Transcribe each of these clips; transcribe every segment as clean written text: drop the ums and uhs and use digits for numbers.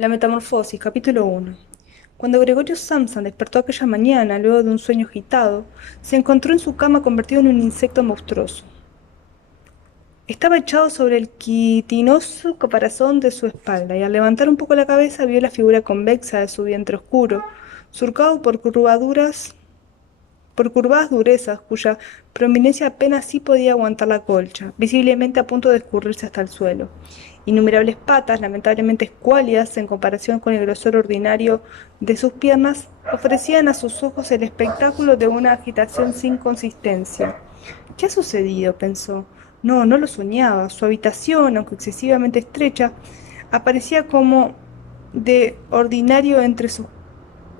La Metamorfosis, capítulo 1. Cuando Gregorio Samsa despertó aquella mañana, luego de un sueño agitado, se encontró en su cama convertido en un insecto monstruoso. Estaba echado sobre el quitinoso caparazón de su espalda, y al levantar un poco la cabeza vio la figura convexa de su vientre oscuro, surcado por curvadas durezas, cuya prominencia apenas sí podía aguantar la colcha, visiblemente a punto de escurrirse hasta el suelo. Innumerables patas, lamentablemente escuálidas en comparación con el grosor ordinario de sus piernas, ofrecían a sus ojos el espectáculo de una agitación sin consistencia. ¿Qué ha sucedido?, pensó. No, no lo soñaba. Su habitación, aunque excesivamente estrecha, aparecía como de ordinario entre sus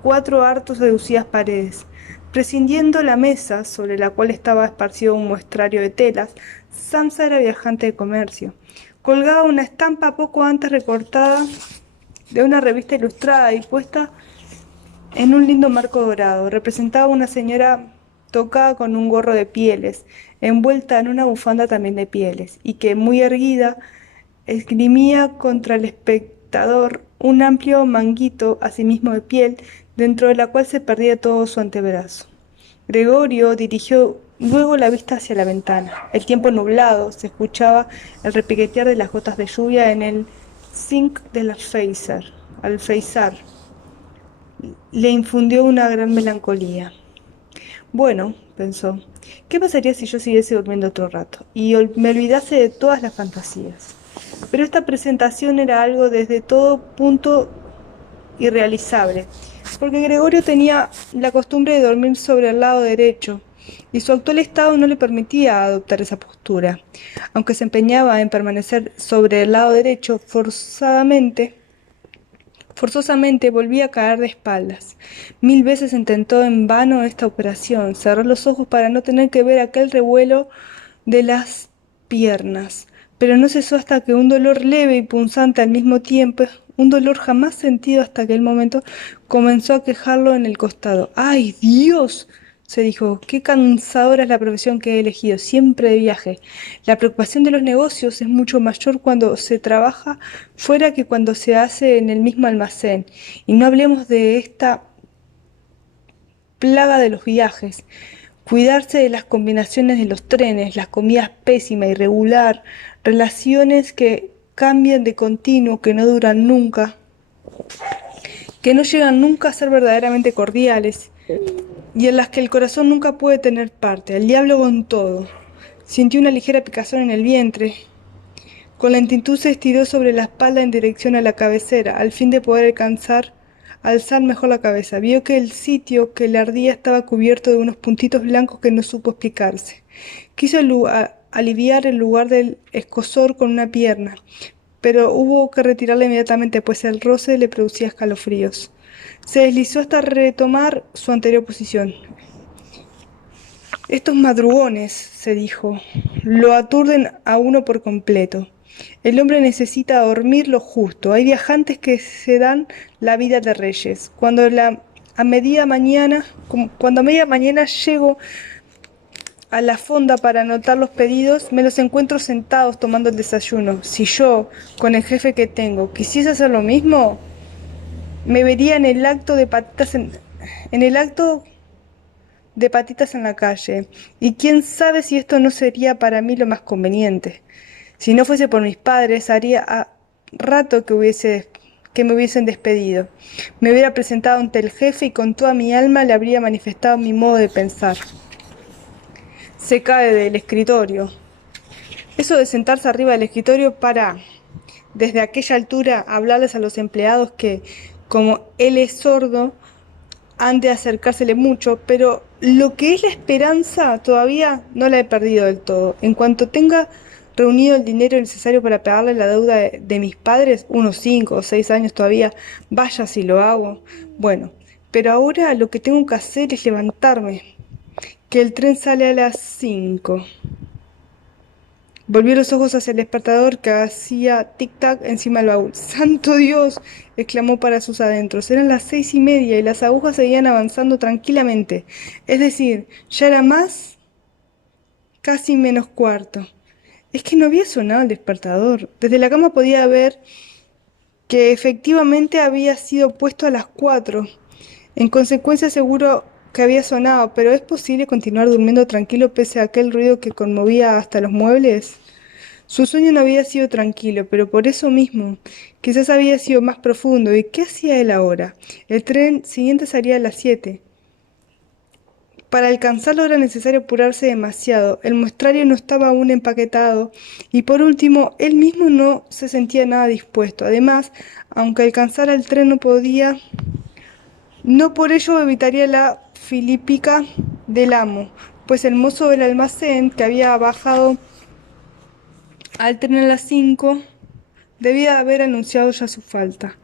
cuatro hartos seducidas paredes. Prescindiendo la mesa, sobre la cual estaba esparcido un muestrario de telas, Samsa era viajante de comercio. Colgaba una estampa poco antes recortada de una revista ilustrada y puesta en un lindo marco dorado. Representaba a una señora tocada con un gorro de pieles, envuelta en una bufanda también de pieles, y que, muy erguida, esgrimía contra el espectador un amplio manguito, asimismo de piel, dentro de la cual se perdía todo su antebrazo. Gregorio dirigió luego la vista hacia la ventana. El tiempo nublado, se escuchaba el repiquetear de las gotas de lluvia en el zinc del alféizar. Le infundió una gran melancolía. Bueno, pensó, ¿qué pasaría si yo siguiese durmiendo otro rato y me olvidase de todas las fantasías? Pero esta presentación era algo desde todo punto irrealizable, porque Gregorio tenía la costumbre de dormir sobre el lado derecho, y su actual estado no le permitía adoptar esa postura. Aunque se empeñaba en permanecer sobre el lado derecho, forzosamente volvía a caer de espaldas. 1000 veces intentó en vano esta operación, cerró los ojos para no tener que ver aquel revuelo de las piernas, pero no cesó hasta que un dolor leve y punzante al mismo tiempo, un dolor jamás sentido hasta aquel momento, comenzó a quejarlo en el costado. ¡Ay, Dios!, se dijo, qué cansadora es la profesión que he elegido, siempre de viaje. La preocupación de los negocios es mucho mayor cuando se trabaja fuera que cuando se hace en el mismo almacén. Y no hablemos de esta plaga de los viajes. Cuidarse de las combinaciones de los trenes, las comidas pésimas, irregular, relaciones que cambian de continuo, que no duran nunca, que no llegan nunca a ser verdaderamente cordiales y en las que el corazón nunca puede tener parte. Al diablo con todo. Sintió una ligera picazón en el vientre. Con lentitud se estiró sobre la espalda en dirección a la cabecera, al fin de poder alzar mejor la cabeza. Vio que el sitio que le ardía estaba cubierto de unos puntitos blancos que no supo explicarse. Quiso aliviar el lugar del escozor con una pierna, pero hubo que retirarla inmediatamente, pues el roce le producía escalofríos. Se deslizó hasta retomar su anterior posición. Estos madrugones, se dijo, lo aturden a uno por completo. El hombre necesita dormir lo justo. Hay viajantes que se dan la vida de reyes. Cuando a media mañana llego a la fonda para anotar los pedidos, me los encuentro sentados tomando el desayuno. Si yo, con el jefe que tengo, quisiese hacer lo mismo, me vería en el acto de patitas en la calle. Y quién sabe si esto no sería para mí lo más conveniente. Si no fuese por mis padres, haría rato que me hubiesen despedido. Me hubiera presentado ante el jefe y con toda mi alma le habría manifestado mi modo de pensar. Se cae del escritorio. Eso de sentarse arriba del escritorio para, desde aquella altura, hablarles a los empleados que, como él es sordo, han de acercársele mucho, pero lo que es la esperanza todavía no la he perdido del todo. En cuanto tenga reunido el dinero necesario para pagarle la deuda de mis padres, unos 5 o 6 años todavía, vaya si lo hago. Bueno, pero ahora lo que tengo que hacer es levantarme, que el tren sale a las 5. Volvió los ojos hacia el despertador que hacía tic-tac encima del baúl. ¡Santo Dios!, exclamó para sus adentros. Eran las 6:30 y las agujas seguían avanzando tranquilamente. Es decir, ya era más, casi menos cuarto. Es que no había sonado el despertador. Desde la cama podía ver que efectivamente había sido puesto a las 4. En consecuencia, seguro que había sonado, pero ¿es posible continuar durmiendo tranquilo pese a aquel ruido que conmovía hasta los muebles? Su sueño no había sido tranquilo, pero por eso mismo, quizás había sido más profundo. ¿Y qué hacía él ahora? El tren siguiente salía a las 7. Para alcanzarlo era necesario apurarse demasiado. El muestrario no estaba aún empaquetado y por último, él mismo no se sentía nada dispuesto. Además, aunque alcanzara el tren no podía, no por ello evitaría la filípica del amo, pues el mozo del almacén, que había bajado al tren a las 5, debía haber anunciado ya su falta.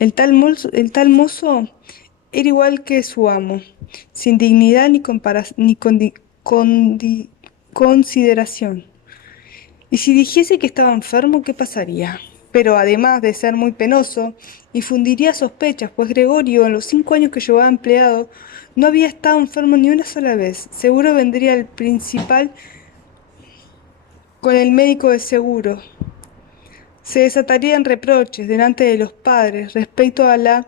El tal mozo era igual que su amo, sin dignidad ni consideración. Y si dijese que estaba enfermo, ¿qué pasaría? Pero además de ser muy penoso, infundiría sospechas, pues Gregorio, en los 5 años que llevaba empleado, no había estado enfermo ni una sola vez. Seguro vendría el principal con el médico de seguro. Se desatarían reproches delante de los padres respecto a la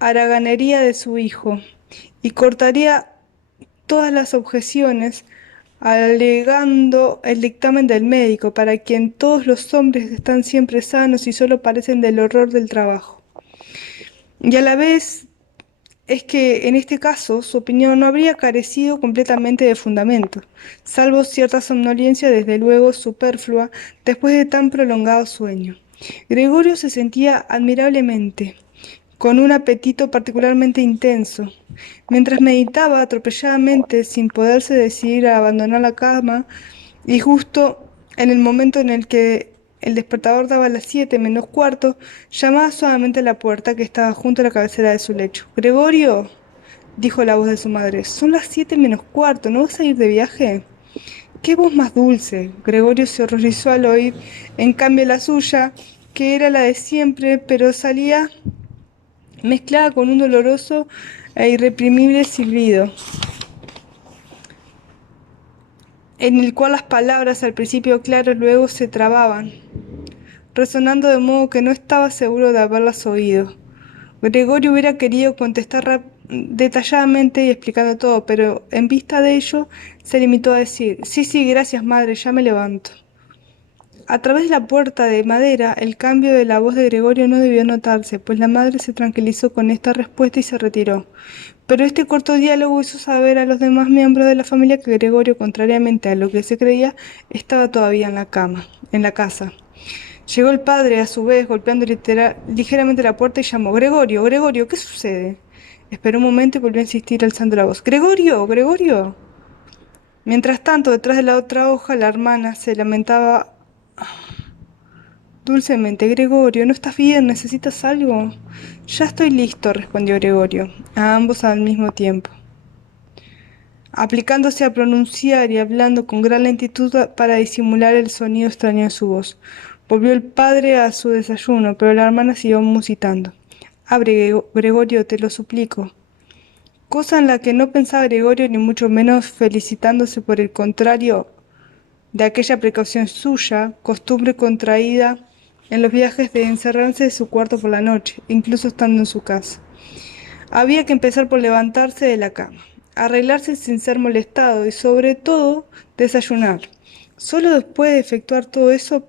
haraganería de su hijo, y cortaría todas las objeciones, alegando el dictamen del médico, para quien todos los hombres están siempre sanos y solo parecen del horror del trabajo. Y a la vez es que en este caso su opinión no habría carecido completamente de fundamento, salvo cierta somnolencia desde luego superflua después de tan prolongado sueño. Gregorio se sentía admirablemente, con un apetito particularmente intenso. Mientras meditaba atropelladamente, sin poderse decidir a abandonar la cama, y justo en el momento en el que el despertador daba las 7 menos cuarto, llamaba suavemente a la puerta que estaba junto a la cabecera de su lecho. «Gregorio», dijo la voz de su madre, «son las 7 menos cuarto, ¿no vas a ir de viaje?». «¡Qué voz más dulce!». Gregorio se horrorizó al oír, en cambio, la suya, que era la de siempre, pero salía mezclada con un doloroso e irreprimible silbido, en el cual las palabras, al principio claras, luego se trababan, resonando de modo que no estaba seguro de haberlas oído. Gregorio hubiera querido contestar detalladamente y explicando todo, pero en vista de ello se limitó a decir: «Sí, sí, gracias, madre, ya me levanto». A través de la puerta de madera, el cambio de la voz de Gregorio no debió notarse, pues la madre se tranquilizó con esta respuesta y se retiró. Pero este corto diálogo hizo saber a los demás miembros de la familia que Gregorio, contrariamente a lo que se creía, estaba todavía en la casa. Llegó el padre, a su vez, golpeando ligeramente la puerta y llamó: «Gregorio, Gregorio, ¿qué sucede?». Esperó un momento y volvió a insistir alzando la voz: «Gregorio, Gregorio». Mientras tanto, detrás de la otra hoja, la hermana se lamentaba dulcemente: «Gregorio, ¿no estás bien? ¿Necesitas algo?». «Ya estoy listo», respondió Gregorio, a ambos al mismo tiempo, aplicándose a pronunciar y hablando con gran lentitud para disimular el sonido extraño de su voz. Volvió el padre a su desayuno, pero la hermana siguió musitando: «Abre, Gregorio, te lo suplico». Cosa en la que no pensaba Gregorio, ni mucho menos felicitándose por el contrario de aquella precaución suya, costumbre contraída en los viajes de encerrarse en su cuarto por la noche, incluso estando en su casa. Había que empezar por levantarse de la cama, arreglarse sin ser molestado y, sobre todo, desayunar. Solo después de efectuar todo eso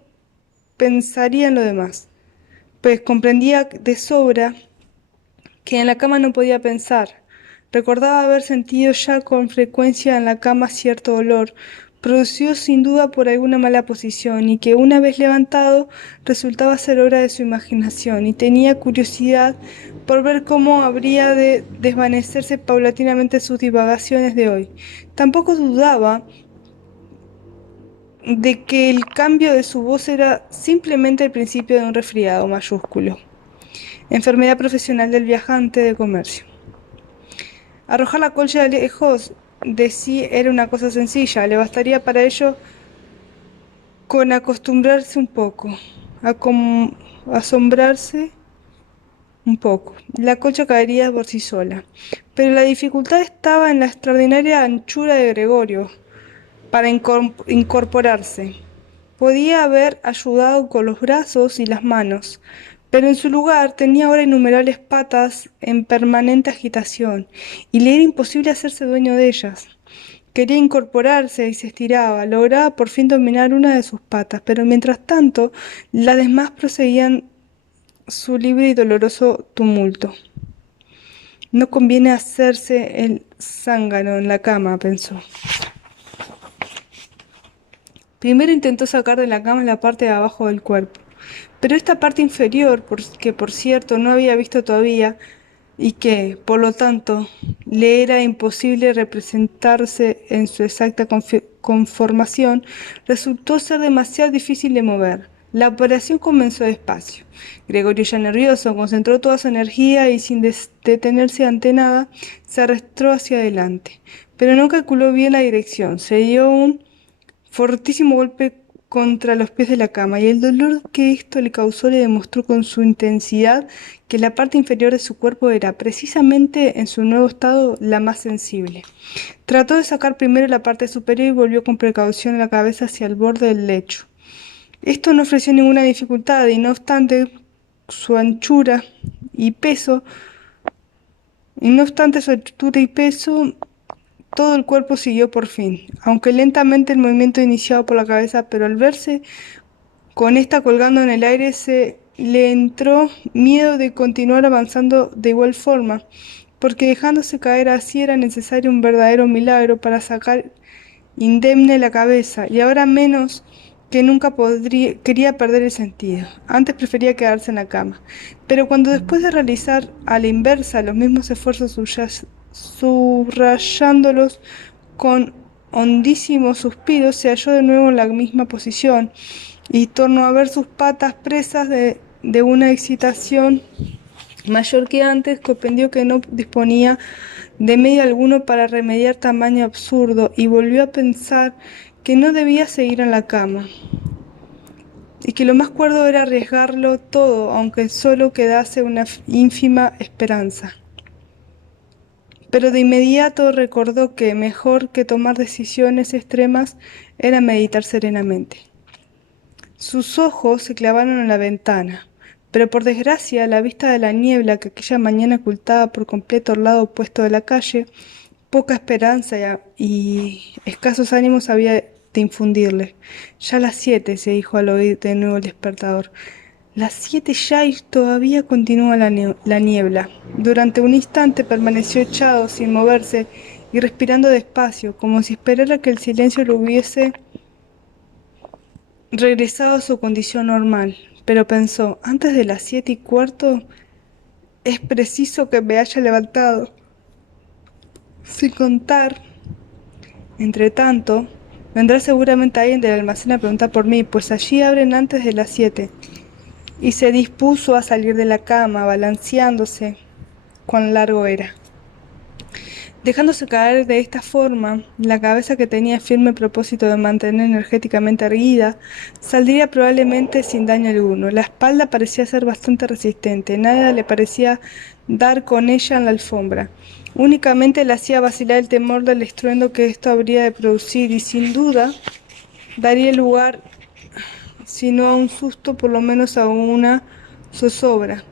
pensaría en lo demás, pues comprendía de sobra que en la cama no podía pensar. Recordaba haber sentido ya con frecuencia en la cama cierto olor, producido sin duda por alguna mala posición, y que una vez levantado resultaba ser obra de su imaginación, y tenía curiosidad por ver cómo habría de desvanecerse paulatinamente sus divagaciones de hoy. Tampoco dudaba de que el cambio de su voz era simplemente el principio de un resfriado mayúsculo, enfermedad profesional del viajante de comercio. Arrojar la colcha lejos de sí era una cosa sencilla, le bastaría para ello con acostumbrarse un poco, asombrarse un poco. La colcha caería por sí sola. Pero la dificultad estaba en la extraordinaria anchura de Gregorio para incorporarse. Podía haber ayudado con los brazos y las manos, Pero en su lugar tenía ahora innumerables patas en permanente agitación, y le era imposible hacerse dueño de ellas. Quería incorporarse y se estiraba, lograba por fin dominar una de sus patas, pero mientras tanto las demás proseguían su libre y doloroso tumulto. No conviene hacerse el zángano en la cama, pensó. Primero intentó sacar de la cama la parte de abajo del cuerpo, pero esta parte inferior, que por cierto no había visto todavía, y que, por lo tanto, le era imposible representarse en su exacta conformación, resultó ser demasiado difícil de mover. La operación comenzó despacio. Gregorio, ya nervioso, concentró toda su energía y sin detenerse ante nada, se arrastró hacia adelante. Pero no calculó bien la dirección. Se dio un fortísimo golpe contra los pies de la cama, y el dolor que esto le causó le demostró con su intensidad que la parte inferior de su cuerpo era, precisamente en su nuevo estado, la más sensible. Trató de sacar primero la parte superior y volvió con precaución la cabeza hacia el borde del lecho. Esto no ofreció ninguna dificultad, y no obstante su anchura y peso, todo el cuerpo siguió por fin, aunque lentamente el movimiento iniciado por la cabeza, pero al verse con esta colgando en el aire se le entró miedo de continuar avanzando de igual forma, porque dejándose caer así era necesario un verdadero milagro para sacar indemne la cabeza, y ahora menos que nunca quería perder el sentido. Antes prefería quedarse en la cama. Pero cuando después de realizar a la inversa los mismos esfuerzos subrayándolos con hondísimos suspiros, se halló de nuevo en la misma posición, y tornó a ver sus patas presas de una excitación mayor que antes, comprendió que no disponía de medio alguno para remediar tamaño absurdo, y volvió a pensar que no debía seguir en la cama, y que lo más cuerdo era arriesgarlo todo, aunque solo quedase una ínfima esperanza. Pero de inmediato recordó que mejor que tomar decisiones extremas era meditar serenamente. Sus ojos se clavaron en la ventana, pero por desgracia la vista de la niebla que aquella mañana ocultaba por completo el lado opuesto de la calle, poca esperanza y escasos ánimos había de infundirle. Ya las 7, se dijo al oír de nuevo el despertador. Las 7 ya, y todavía continúa la niebla. Durante un instante permaneció echado sin moverse y respirando despacio, como si esperara que el silencio lo hubiese regresado a su condición normal. Pero pensó, antes de las 7:15 es preciso que me haya levantado. Sin contar, entre tanto, vendrá seguramente alguien del almacén a preguntar por mí, pues allí abren antes de las 7. Y se dispuso a salir de la cama, balanceándose cuán largo era. Dejándose caer de esta forma, la cabeza, que tenía firme propósito de mantener energéticamente erguida, saldría probablemente sin daño alguno. La espalda parecía ser bastante resistente, nada le parecía dar con ella en la alfombra. Únicamente le hacía vacilar el temor del estruendo que esto habría de producir, y sin duda daría lugar, si no a un susto, por lo menos a una zozobra.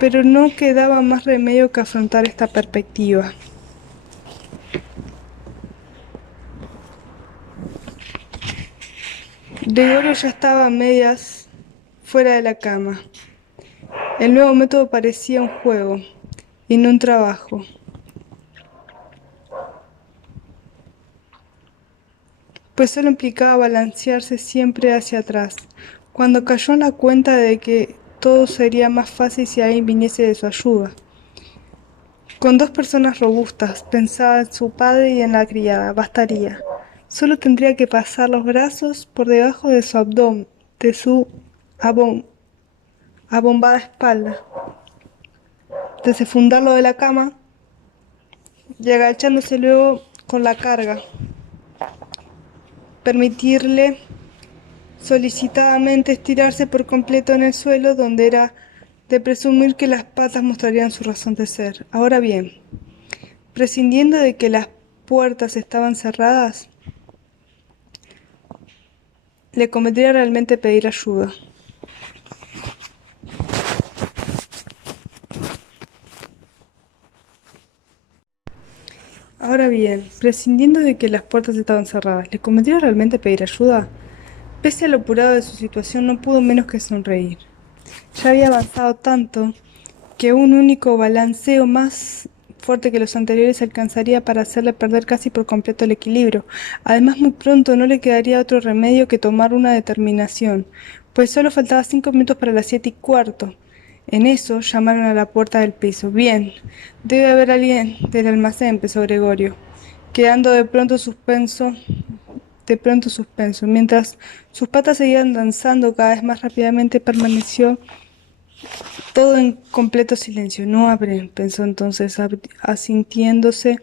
Pero no quedaba más remedio que afrontar esta perspectiva. Gregorio ya estaba a medias fuera de la cama. El nuevo método parecía un juego y no un trabajo, pues solo implicaba balancearse siempre hacia atrás. Cuando cayó en la cuenta de que todo sería más fácil si alguien viniese de su ayuda. Con 2 personas robustas, pensaba en su padre y en la criada, bastaría. Solo tendría que pasar los brazos por debajo de su abdomen, de su abombada espalda, desenfundarlo de la cama y, agachándose luego con la carga, permitirle solicitadamente estirarse por completo en el suelo, donde era de presumir que las patas mostrarían su razón de ser. Ahora bien, prescindiendo de que las puertas estaban cerradas, le convendría realmente pedir ayuda. Ahora bien, prescindiendo de que las puertas estaban cerradas, ¿le convendría realmente pedir ayuda? Pese a lo apurado de su situación, no pudo menos que sonreír. Ya había avanzado tanto que un único balanceo más fuerte que los anteriores alcanzaría para hacerle perder casi por completo el equilibrio. Además, muy pronto no le quedaría otro remedio que tomar una determinación, pues solo faltaba 5 minutos para las 7:15. En eso llamaron a la puerta del piso. Bien, debe haber alguien del almacén, empezó Gregorio, quedando de pronto suspenso. Mientras sus patas seguían danzando cada vez más rápidamente, permaneció todo en completo silencio. No abren, pensó entonces, asintiéndose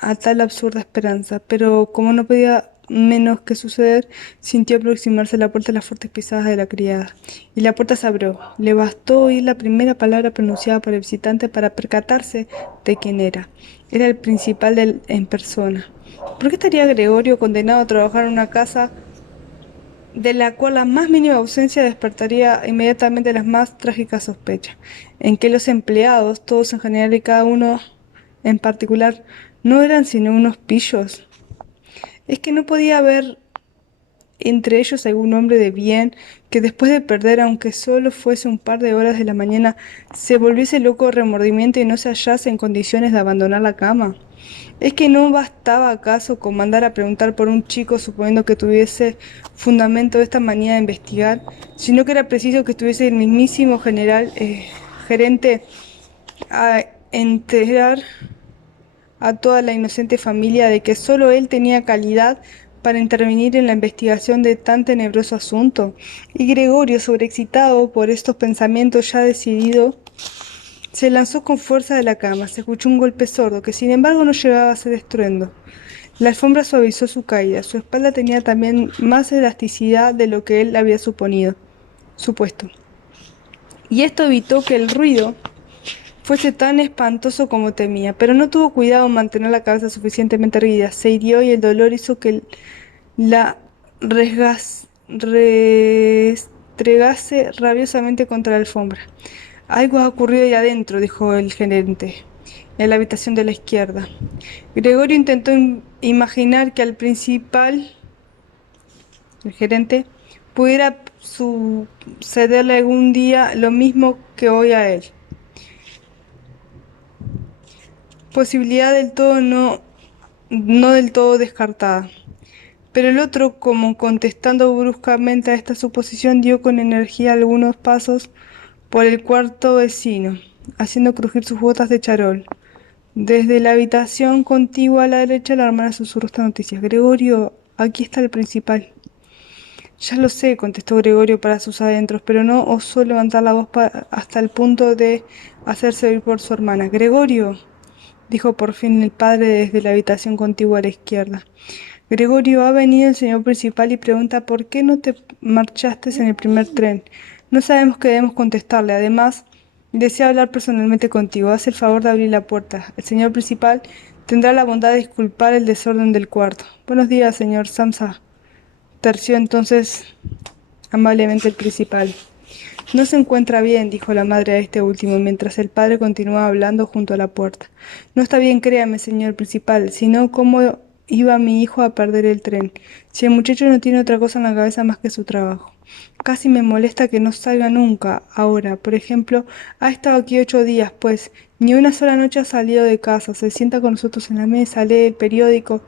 a tal absurda esperanza. Pero como no podía menos que suceder, sintió aproximarse a la puerta las fuertes pisadas de la criada. Y la puerta se abrió. Le bastó oír la primera palabra pronunciada por el visitante para percatarse de quién era. Era el principal en persona. ¿Por qué estaría Gregorio condenado a trabajar en una casa de la cual la más mínima ausencia despertaría inmediatamente las más trágicas sospechas, en que los empleados, todos en general y cada uno en particular, no eran sino unos pillos? Es que no podía haber entre ellos algún hombre de bien que después de perder, aunque solo fuese un par de horas de la mañana, se volviese loco de remordimiento y no se hallase en condiciones de abandonar la cama. ¿Es que no bastaba acaso con mandar a preguntar por un chico suponiendo que tuviese fundamento esta manía de investigar, sino que era preciso que estuviese el mismísimo gerente a enterar a toda la inocente familia de que solo él tenía calidad para intervenir en la investigación de tan tenebroso asunto? Y Gregorio, sobreexcitado por estos pensamientos ya decidido, se lanzó con fuerza de la cama. Se escuchó un golpe sordo, que sin embargo no llegaba a ser estruendo. La alfombra suavizó su caída. Su espalda tenía también más elasticidad de lo que él había supuesto. Y esto evitó que el ruido fuese tan espantoso como temía, pero no tuvo cuidado en mantener la cabeza suficientemente erguida. Se hirió y el dolor hizo que la restregase rabiosamente contra la alfombra. Algo ha ocurrido ahí adentro, dijo el gerente, en la habitación de la izquierda. Gregorio intentó imaginar que al principal, el gerente, pudiera sucederle algún día lo mismo que hoy a él. Posibilidad del todo no del todo descartada. Pero el otro, como contestando bruscamente a esta suposición, dio con energía algunos pasos por el cuarto vecino, haciendo crujir sus botas de charol. Desde la habitación contigua a la derecha, la hermana susurró esta noticia. Gregorio, aquí está el principal. Ya lo sé, contestó Gregorio para sus adentros, pero no osó levantar la voz hasta el punto de hacerse oír por su hermana. Gregorio, dijo por fin el padre desde la habitación contigua a la izquierda. Gregorio, ha venido el señor principal y pregunta por qué no te marchaste en el primer tren. No sabemos qué debemos contestarle. Además, desea hablar personalmente contigo. Haz el favor de abrir la puerta. El señor principal tendrá la bondad de disculpar el desorden del cuarto. Buenos días, señor Samsa. Terció entonces amablemente el principal. No se encuentra bien, dijo la madre a este último, mientras el padre continuaba hablando junto a la puerta. No está bien, créame, señor principal, sino cómo iba mi hijo a perder el tren. Si el muchacho no tiene otra cosa en la cabeza más que su trabajo. Casi me molesta que no salga nunca. Ahora, por ejemplo, ha estado aquí 8 días, pues ni una sola noche ha salido de casa. Se sienta con nosotros en la mesa, lee el periódico,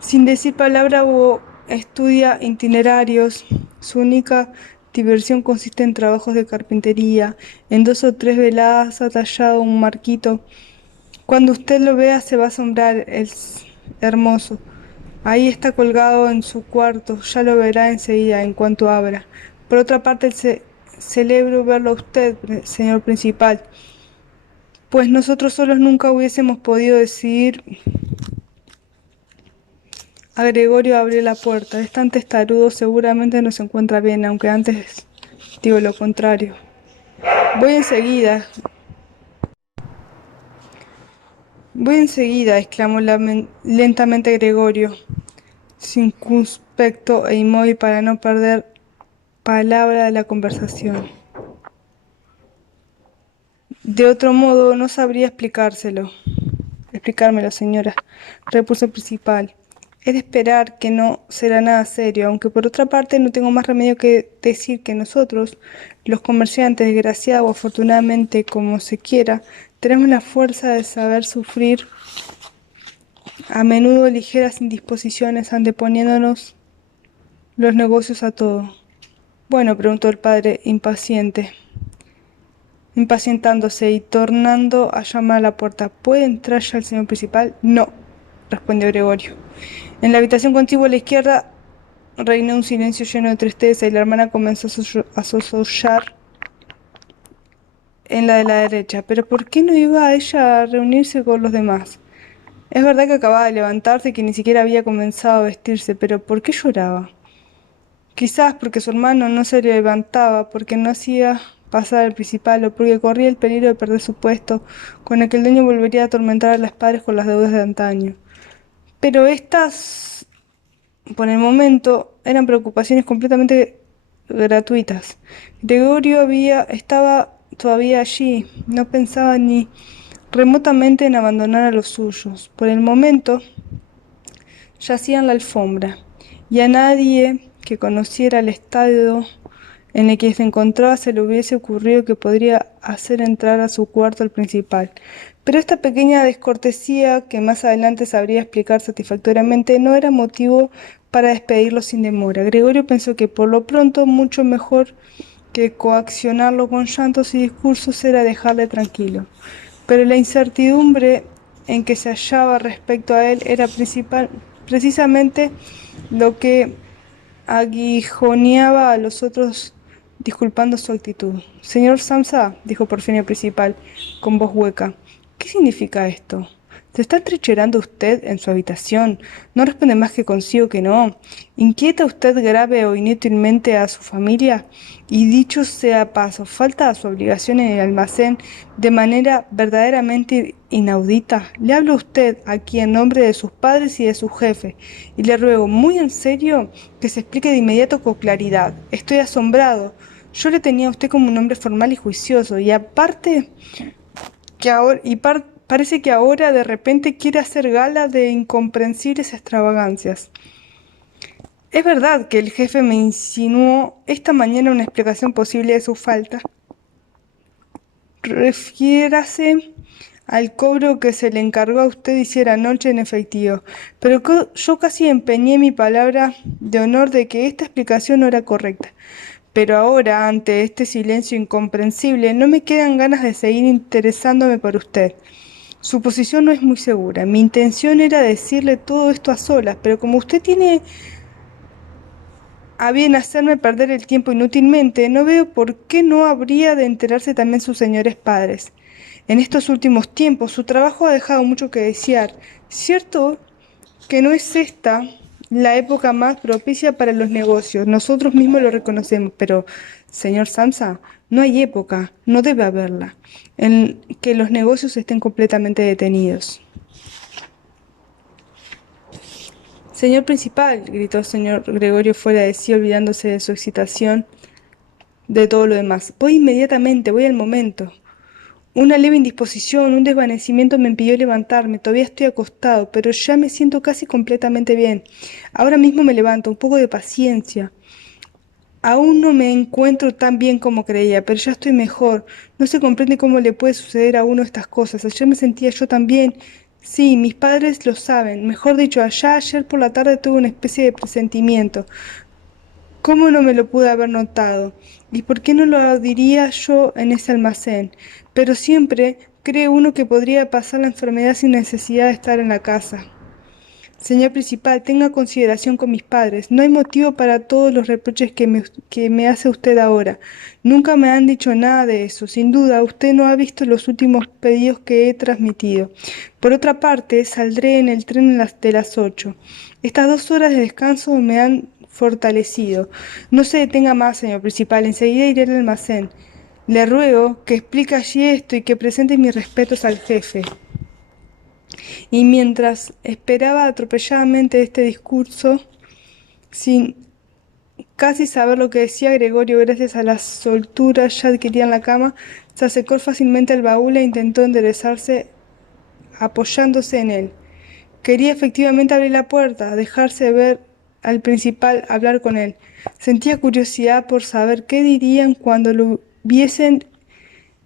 sin decir palabra o estudia itinerarios. Su única diversión consiste en trabajos de carpintería. En 2 o 3 veladas ha tallado un marquito. Cuando usted lo vea se va a asombrar, es hermoso. Ahí está colgado en su cuarto, ya lo verá enseguida, en cuanto abra. Por otra parte, celebro verlo a usted, señor principal, pues nosotros solos nunca hubiésemos podido decidir. A Gregorio abrió la puerta. Es tan testarudo, seguramente no se encuentra bien, aunque antes digo lo contrario. Voy enseguida, voy enseguida, exclamó lentamente Gregorio, circunspecto e inmóvil para no perder palabra de la conversación. De otro modo, no sabría explicármelo, señora, repuso el principal. Es de esperar que no será nada serio, aunque por otra parte no tengo más remedio que decir que nosotros, los comerciantes, desgraciado o afortunadamente, como se quiera, tenemos la fuerza de saber sufrir a menudo ligeras indisposiciones anteponiéndonos los negocios a todo. Bueno, preguntó el padre, impacientándose y tornando a llamar a la puerta. ¿Puede entrar ya el señor principal? No, respondió Gregorio. En la habitación contigua a la izquierda reinó un silencio lleno de tristeza y la hermana comenzó a sollozar en la de la derecha. ¿Pero por qué no iba ella a reunirse con los demás? Es verdad que acababa de levantarse y que ni siquiera había comenzado a vestirse, pero ¿por qué lloraba? Quizás porque su hermano no se levantaba, porque no hacía pasar al principal o porque corría el peligro de perder su puesto, con el que el dueño volvería a atormentar a los padres con las deudas de antaño. Pero estas, por el momento, eran preocupaciones completamente gratuitas. Estaba todavía allí, no pensaba ni remotamente en abandonar a los suyos. Por el momento, yacía en la alfombra, y a nadie que conociera el estado en el que se encontraba se le hubiese ocurrido que podría hacer entrar a su cuarto al principal. Pero esta pequeña descortesía, que más adelante sabría explicar satisfactoriamente, no era motivo para despedirlo sin demora. Gregorio pensó que por lo pronto mucho mejor que coaccionarlo con llantos y discursos era dejarle tranquilo. Pero la incertidumbre en que se hallaba respecto a él era precisamente lo que aguijoneaba a los otros, disculpando su actitud. Señor Samsa, dijo por fin el principal, con voz hueca, ¿qué significa esto? ¿Se está atrincherando usted en su habitación? No responde más que consigo que no. ¿Inquieta usted grave o inútilmente a su familia? Y dicho sea paso, falta a su obligación en el almacén de manera verdaderamente inaudita. Le hablo a usted aquí en nombre de sus padres y de su jefe, y le ruego muy en serio que se explique de inmediato con claridad. Estoy asombrado. Yo le tenía a usted como un hombre formal y juicioso, y aparte que ahora, parece que ahora de repente quiere hacer gala de incomprensibles extravagancias. Es verdad que el jefe me insinuó esta mañana una explicación posible de su falta. Refiérase al cobro que se le encargó a usted hiciera anoche en efectivo, pero yo casi empeñé mi palabra de honor de que esta explicación no era correcta. Pero ahora, ante este silencio incomprensible, no me quedan ganas de seguir interesándome por usted. Su posición no es muy segura. Mi intención era decirle todo esto a solas, pero como usted tiene a bien hacerme perder el tiempo inútilmente, no veo por qué no habría de enterarse también sus señores padres. En estos últimos tiempos su trabajo ha dejado mucho que desear. Cierto que no es esta la época más propicia para los negocios, nosotros mismos lo reconocemos, pero, señor Samsa, no hay época, no debe haberla, en que los negocios estén completamente detenidos. Señor principal, gritó el señor Gregorio fuera de sí, olvidándose de su excitación, de todo lo demás. Voy inmediatamente, voy al momento. Una leve indisposición, un desvanecimiento me impidió levantarme. Todavía estoy acostado, pero ya me siento casi completamente bien. Ahora mismo me levanto, un poco de paciencia. Aún no me encuentro tan bien como creía, pero ya estoy mejor. No se comprende cómo le puede suceder a uno estas cosas. Ayer me sentía yo también. Sí, mis padres lo saben. Mejor dicho, ayer por la tarde tuve una especie de presentimiento. ¿Cómo no me lo pude haber notado? ¿Y por qué no lo diría yo en ese almacén? Pero siempre cree uno que podría pasar la enfermedad sin necesidad de estar en la casa. Señor principal, tenga consideración con mis padres. No hay motivo para todos los reproches que me hace usted ahora. Nunca me han dicho nada de eso. Sin duda, usted no ha visto los últimos pedidos que he transmitido. Por otra parte, saldré en el tren de las 8. Estas 2 horas de descanso me han fortalecido. No se detenga más, señor principal. Enseguida iré al almacén. Le ruego que explique allí esto y que presente mis respetos al jefe. Y mientras esperaba atropelladamente este discurso, sin casi saber lo que decía Gregorio, gracias a la soltura ya adquirida en la cama, se acercó fácilmente al baúl e intentó enderezarse apoyándose en él. Quería efectivamente abrir la puerta, dejarse ver al principal, hablar con él. Sentía curiosidad por saber qué dirían cuando lo viesen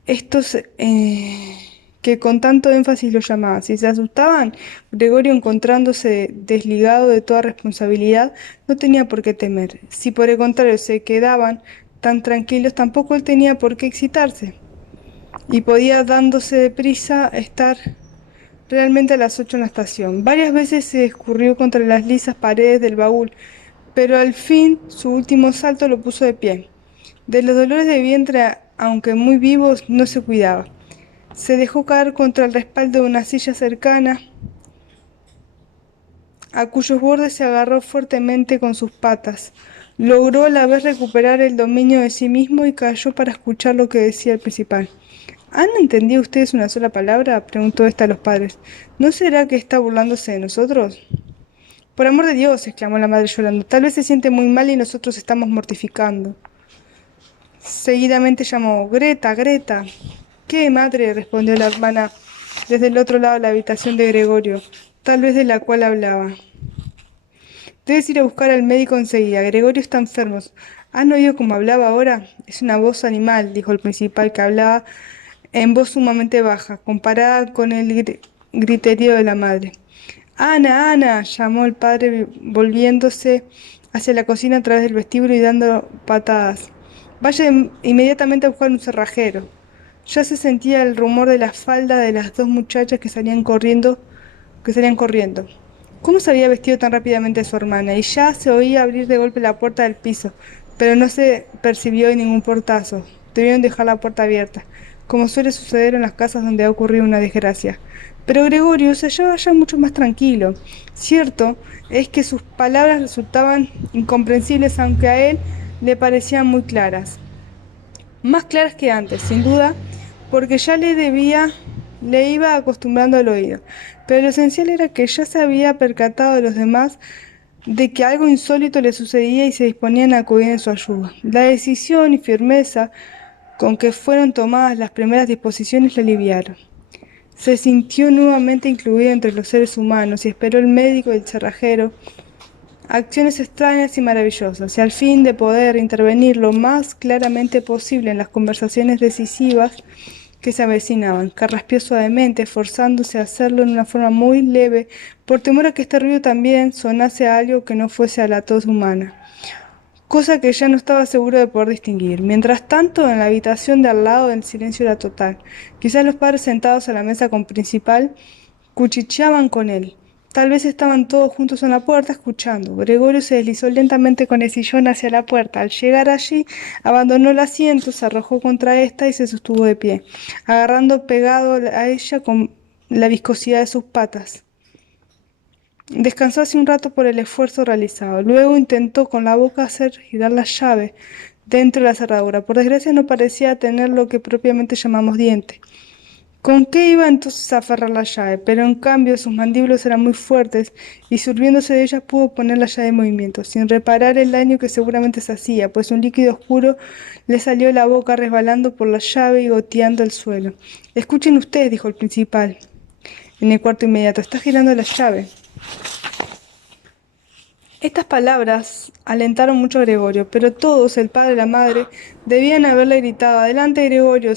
estos que con tanto énfasis lo llamaban. Si se asustaban, Gregorio, encontrándose desligado de toda responsabilidad, no tenía por qué temer. Si por el contrario se quedaban tan tranquilos, tampoco él tenía por qué excitarse. Y podía, dándose de prisa, estar realmente a las 8 en la estación. Varias veces se escurrió contra las lisas paredes del baúl, pero al fin su último salto lo puso de pie. De los dolores de vientre, aunque muy vivos, no se cuidaba. Se dejó caer contra el respaldo de una silla cercana, a cuyos bordes se agarró fuertemente con sus patas. Logró a la vez recuperar el dominio de sí mismo y cayó para escuchar lo que decía el principal. ¿Han entendido ustedes una sola palabra?, preguntó ésta a los padres. ¿No será que está burlándose de nosotros? Por amor de Dios, exclamó la madre llorando, tal vez se siente muy mal y nosotros estamos mortificando. Seguidamente llamó, Greta, Greta. ¿Qué, madre?, respondió la hermana desde el otro lado de la habitación de Gregorio, tal vez de la cual hablaba. Debes ir a buscar al médico enseguida. Gregorio está enfermo. ¿Han oído cómo hablaba ahora? Es una voz animal, dijo el principal, que hablaba en voz sumamente baja, comparada con el griterío de la madre. Ana, Ana, llamó el padre volviéndose hacia la cocina a través del vestíbulo y dando patadas. Vaya inmediatamente a buscar un cerrajero. Ya se sentía el rumor de la falda de las dos muchachas que salían corriendo. ¿Cómo se había vestido tan rápidamente su hermana? Y ya se oía abrir de golpe la puerta del piso, pero no se percibió ningún portazo. Debieron dejar la puerta abierta, como suele suceder en las casas donde ha ocurrido una desgracia. Pero Gregorio se hallaba ya mucho más tranquilo. Cierto es que sus palabras resultaban incomprensibles, aunque a él le parecían muy claras. Más claras que antes, sin duda, porque ya le iba acostumbrando al oído. Pero lo esencial era que ya se había percatado de los demás de que algo insólito le sucedía y se disponían a acudir en su ayuda. La decisión y firmeza con que fueron tomadas las primeras disposiciones le aliviaron. Se sintió nuevamente incluido entre los seres humanos y esperó el médico y el cerrajero, acciones extrañas y maravillosas, y al fin de poder intervenir lo más claramente posible en las conversaciones decisivas que se avecinaban, carraspeó suavemente, forzándose a hacerlo en una forma muy leve, por temor a que este ruido también sonase a algo que no fuese a la tos humana, cosa que ya no estaba seguro de poder distinguir. Mientras tanto, en la habitación de al lado el silencio era total. Quizás los padres sentados a la mesa con principal cuchicheaban con él. Tal vez estaban todos juntos en la puerta escuchando. Gregorio se deslizó lentamente con el sillón hacia la puerta. Al llegar allí, abandonó el asiento, se arrojó contra esta y se sostuvo de pie, agarrando pegado a ella con la viscosidad de sus patas. Descansó hace un rato por el esfuerzo realizado. Luego intentó con la boca hacer girar la llave dentro de la cerradura. Por desgracia no parecía tener lo que propiamente llamamos diente. ¿Con qué iba entonces a aferrar la llave? Pero en cambio sus mandíbulas eran muy fuertes y sirviéndose de ellas pudo poner la llave en movimiento, sin reparar el daño que seguramente se hacía, pues un líquido oscuro le salió de la boca resbalando por la llave y goteando el suelo. Escuchen ustedes, dijo el principal en el cuarto inmediato, está girando la llave. Estas palabras alentaron mucho a Gregorio, pero todos, el padre y la madre, debían haberle gritado, adelante Gregorio,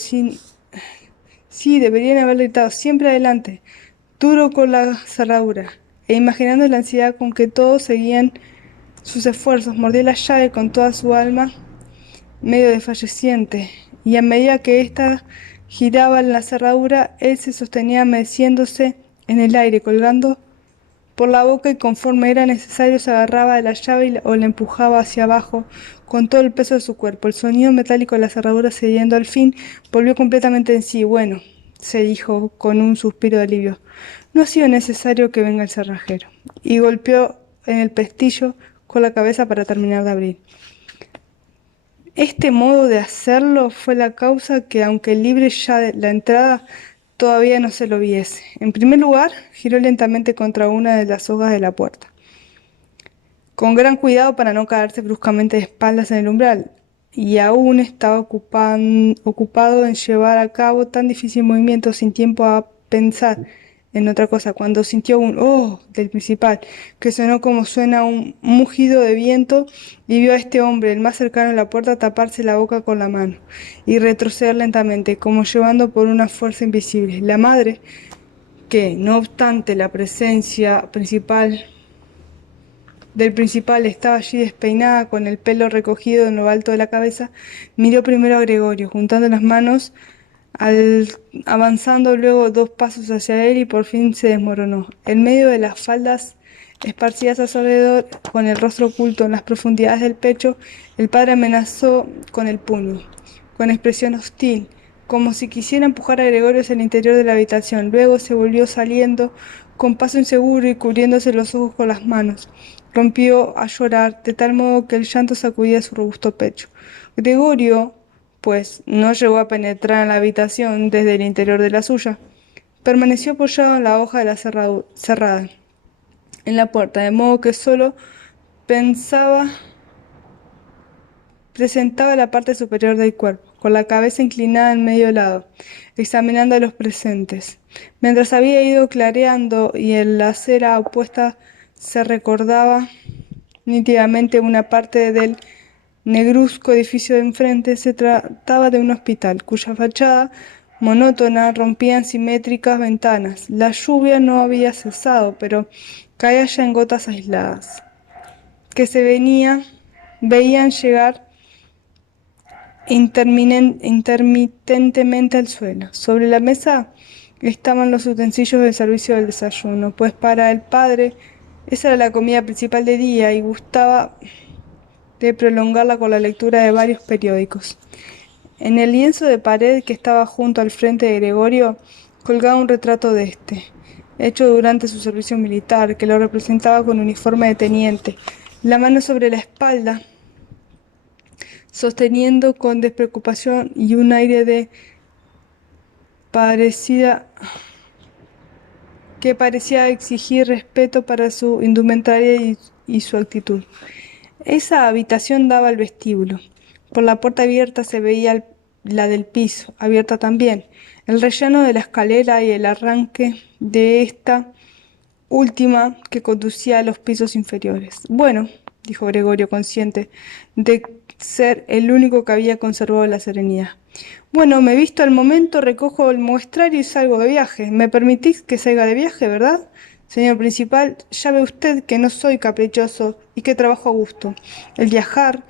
Sí, deberían haberle gritado siempre adelante, duro con la cerradura, e imaginando la ansiedad con que todos seguían sus esfuerzos, mordió la llave con toda su alma, medio desfalleciente, y a medida que ésta giraba en la cerradura, él se sostenía meciéndose en el aire, colgando por la boca y conforme era necesario se agarraba de la llave o la empujaba hacia abajo con todo el peso de su cuerpo. El sonido metálico de la cerradura cediendo al fin, volvió completamente en sí. Bueno, se dijo con un suspiro de alivio, no ha sido necesario que venga el cerrajero. Y golpeó en el pestillo con la cabeza para terminar de abrir. Este modo de hacerlo fue la causa que, aunque libre ya de la entrada, todavía no se lo viese. En primer lugar, giró lentamente contra una de las sogas de la puerta, con gran cuidado para no caerse bruscamente de espaldas en el umbral, y aún estaba ocupado en llevar a cabo tan difícil movimiento sin tiempo a pensar en otra cosa, cuando sintió un «oh» del principal, que sonó como suena un mugido de viento, y vio a este hombre, el más cercano a la puerta, taparse la boca con la mano y retroceder lentamente, como llevando por una fuerza invisible. La madre, que, no obstante la presencia del principal estaba allí despeinada, con el pelo recogido en lo alto de la cabeza, miró primero a Gregorio, juntando las manos, al, avanzando luego 2 pasos hacia él y por fin se desmoronó. En medio de las faldas esparcidas a su alrededor, con el rostro oculto en las profundidades del pecho, el padre amenazó con el puño, con expresión hostil, como si quisiera empujar a Gregorio hacia el interior de la habitación. Luego se volvió saliendo con paso inseguro y cubriéndose los ojos con las manos. Rompió a llorar, de tal modo que el llanto sacudía su robusto pecho. Gregorio, pues, no llegó a penetrar en la habitación desde el interior de la suya. Permaneció apoyado en la hoja de la cerrada, en la puerta, de modo que solo pensaba presentaba la parte superior del cuerpo, con la cabeza inclinada en medio lado, examinando a los presentes. Mientras había ido clareando y en la acera opuesta se recordaba nítidamente una parte del negruzco edificio de enfrente, se trataba de un hospital, cuya fachada monótona rompían simétricas ventanas. La lluvia no había cesado, pero caía ya en gotas aisladas, que veían llegar intermitentemente al suelo. Sobre la mesa estaban los utensilios del servicio del desayuno, pues para el padre esa era la comida principal de día y gustaba de prolongarla con la lectura de varios periódicos. En el lienzo de pared que estaba junto al frente de Gregorio colgaba un retrato de este, hecho durante su servicio militar, que lo representaba con uniforme de teniente, la mano sobre la espalda, sosteniendo con despreocupación y un aire de parecida que parecía exigir respeto para su indumentaria y su actitud. Esa habitación daba al vestíbulo. Por la puerta abierta se veía la del piso, abierta también, el rellano de la escalera y el arranque de esta última que conducía a los pisos inferiores. Bueno, dijo Gregorio, consciente de ser el único que había conservado la serenidad. Bueno, me he visto al momento, recojo el muestrario y salgo de viaje. ¿Me permitís que salga de viaje, verdad? Señor principal, ya ve usted que no soy caprichoso y que trabajo a gusto. El viajar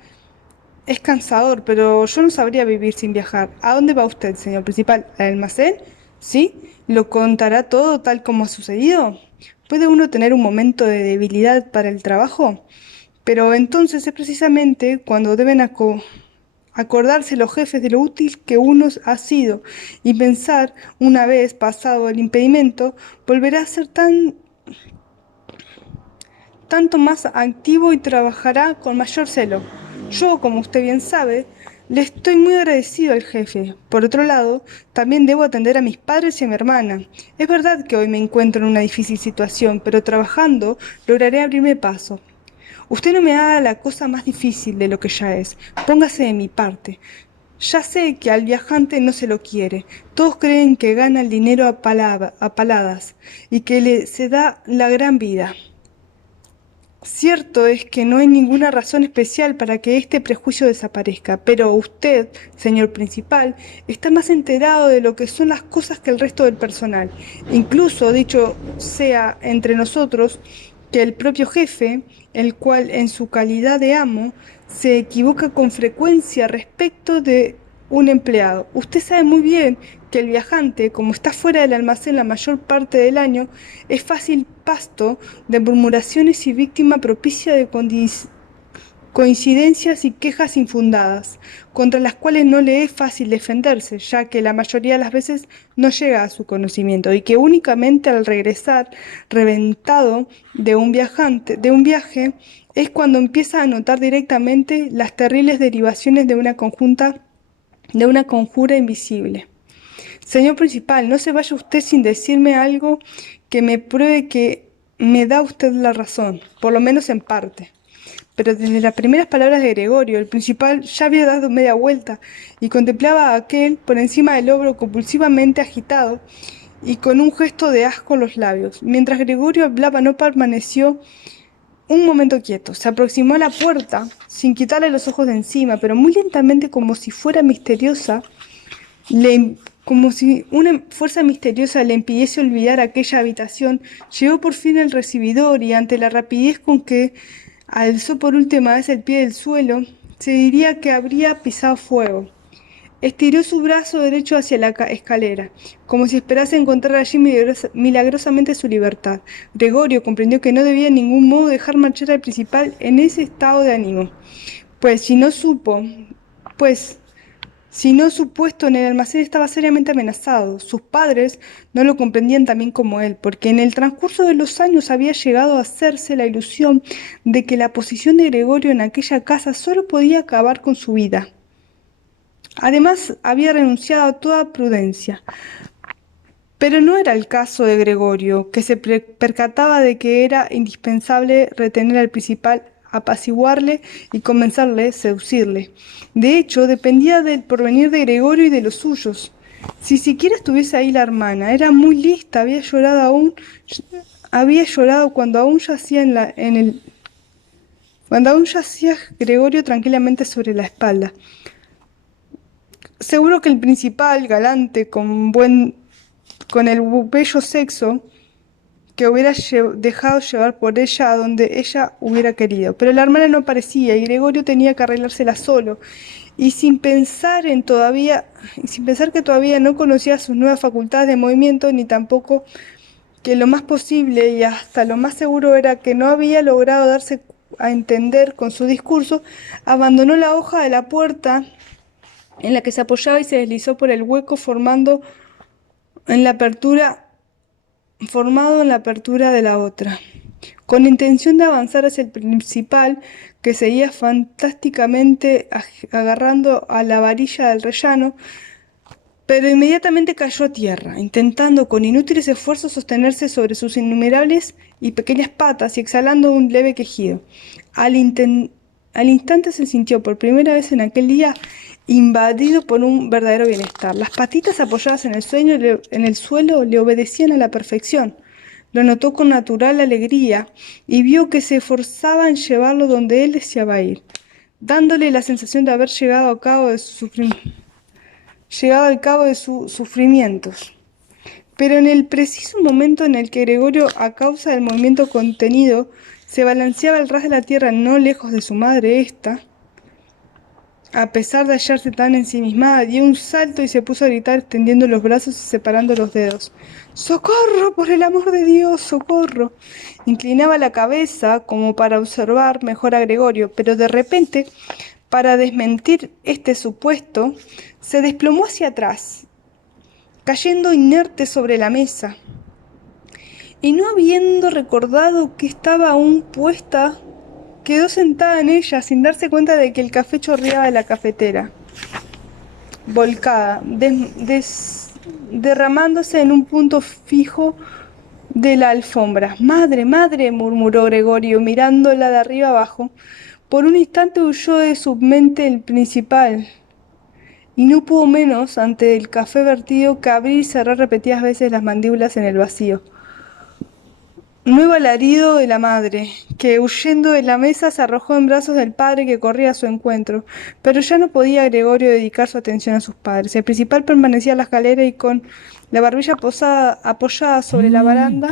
es cansador, pero yo no sabría vivir sin viajar. ¿A dónde va usted, señor principal? ¿Al almacén? ¿Sí? ¿Lo contará todo tal como ha sucedido? ¿Puede uno tener un momento de debilidad para el trabajo? Pero entonces es precisamente cuando deben acordarse los jefes de lo útil que uno ha sido y pensar, una vez pasado el impedimento, volverá a ser tanto más activo y trabajará con mayor celo. Yo, como usted bien sabe, le estoy muy agradecido al jefe. Por otro lado, también debo atender a mis padres y a mi hermana. Es verdad que hoy me encuentro en una difícil situación, pero trabajando lograré abrirme paso. Usted no me haga la cosa más difícil de lo que ya es. Póngase de mi parte. Ya sé que al viajante no se lo quiere. Todos creen que gana el dinero a paladas y que se da la gran vida. Cierto es que no hay ninguna razón especial para que este prejuicio desaparezca, pero usted, señor principal, está más enterado de lo que son las cosas que el resto del personal. Incluso, dicho sea entre nosotros, que el propio jefe, el cual en su calidad de amo, se equivoca con frecuencia respecto de un empleado. Usted sabe muy bien que el viajante, como está fuera del almacén la mayor parte del año, es fácil pasto de murmuraciones y víctima propicia de coincidencias y quejas infundadas, contra las cuales no le es fácil defenderse, ya que la mayoría de las veces no llega a su conocimiento y que únicamente al regresar reventado de un viaje, es cuando empieza a notar directamente las terribles derivaciones de una conjura invisible. Señor principal, no se vaya usted sin decirme algo que me pruebe que me da usted la razón, por lo menos en parte. Pero desde las primeras palabras de Gregorio, el principal ya había dado media vuelta y contemplaba a aquel por encima del hombro compulsivamente agitado y con un gesto de asco en los labios. Mientras Gregorio hablaba, no permaneció un momento quieto. Se aproximó a la puerta sin quitarle los ojos de encima, pero muy lentamente, como si fuera misteriosa, como si una fuerza misteriosa le impidiese olvidar aquella habitación, llegó por fin al recibidor y ante la rapidez con que alzó por última vez el pie del suelo, se diría que habría pisado fuego. Estiró su brazo derecho hacia la escalera, como si esperase encontrar allí milagrosamente su libertad. Gregorio comprendió que no debía en ningún modo dejar marchar al principal en ese estado de ánimo, pues pues si no su puesto en el almacén estaba seriamente amenazado. Sus padres no lo comprendían tan bien como él, porque en el transcurso de los años había llegado a hacerse la ilusión de que la posición de Gregorio en aquella casa solo podía acabar con su vida. Además, había renunciado a toda prudencia. Pero no era el caso de Gregorio, que se percataba de que era indispensable retener al principal, apaciguarle y convencerle, seducirle. De hecho, dependía del porvenir de Gregorio y de los suyos. Si siquiera estuviese ahí la hermana, era muy lista, había llorado cuando aún yacía cuando aún yacía Gregorio tranquilamente sobre la espalda. Seguro que el principal, galante, con el bello sexo, que hubiera dejado llevar por ella a donde ella hubiera querido. Pero la hermana no aparecía y Gregorio tenía que arreglársela solo, y sin pensar que todavía no conocía sus nuevas facultades de movimiento, ni tampoco que lo más posible y hasta lo más seguro era que no había logrado darse a entender con su discurso, abandonó la hoja de la puerta en la que se apoyaba y se deslizó por el hueco en la apertura, formado en la apertura de la otra, con la intención de avanzar hacia el principal, que seguía fantásticamente agarrando a la varilla del rellano, pero inmediatamente cayó a tierra, intentando con inútiles esfuerzos sostenerse sobre sus innumerables y pequeñas patas y exhalando un leve quejido. Al instante se sintió por primera vez en aquel día invadido por un verdadero bienestar. Las patitas apoyadas en el suelo le obedecían a la perfección. Lo notó con natural alegría y vio que se esforzaba en llevarlo donde él deseaba ir, dándole la sensación de haber llegado al cabo de sus sufrimientos. Pero en el preciso momento en el que Gregorio, a causa del movimiento contenido, se balanceaba al ras de la tierra no lejos de su madre, ésta, a pesar de hallarse tan ensimismada, dio un salto y se puso a gritar extendiendo los brazos y separando los dedos. ¡Socorro, por el amor de Dios, socorro! Inclinaba la cabeza como para observar mejor a Gregorio, pero de repente, para desmentir este supuesto, se desplomó hacia atrás, cayendo inerte sobre la mesa, y no habiendo recordado que estaba aún puesta, quedó sentada en ella sin darse cuenta de que el café chorreaba de la cafetera, volcada, derramándose en un punto fijo de la alfombra. ¡Madre, madre!, murmuró Gregorio, mirándola de arriba abajo. Por un instante huyó de su mente el principal, y no pudo menos, ante el café vertido, que abrir y cerrar repetidas veces las mandíbulas en el vacío. Nuevo alarido de la madre, que huyendo de la mesa se arrojó en brazos del padre que corría a su encuentro, pero ya no podía Gregorio dedicar su atención a sus padres. El principal permanecía a la escalera y con la barbilla apoyada sobre la baranda,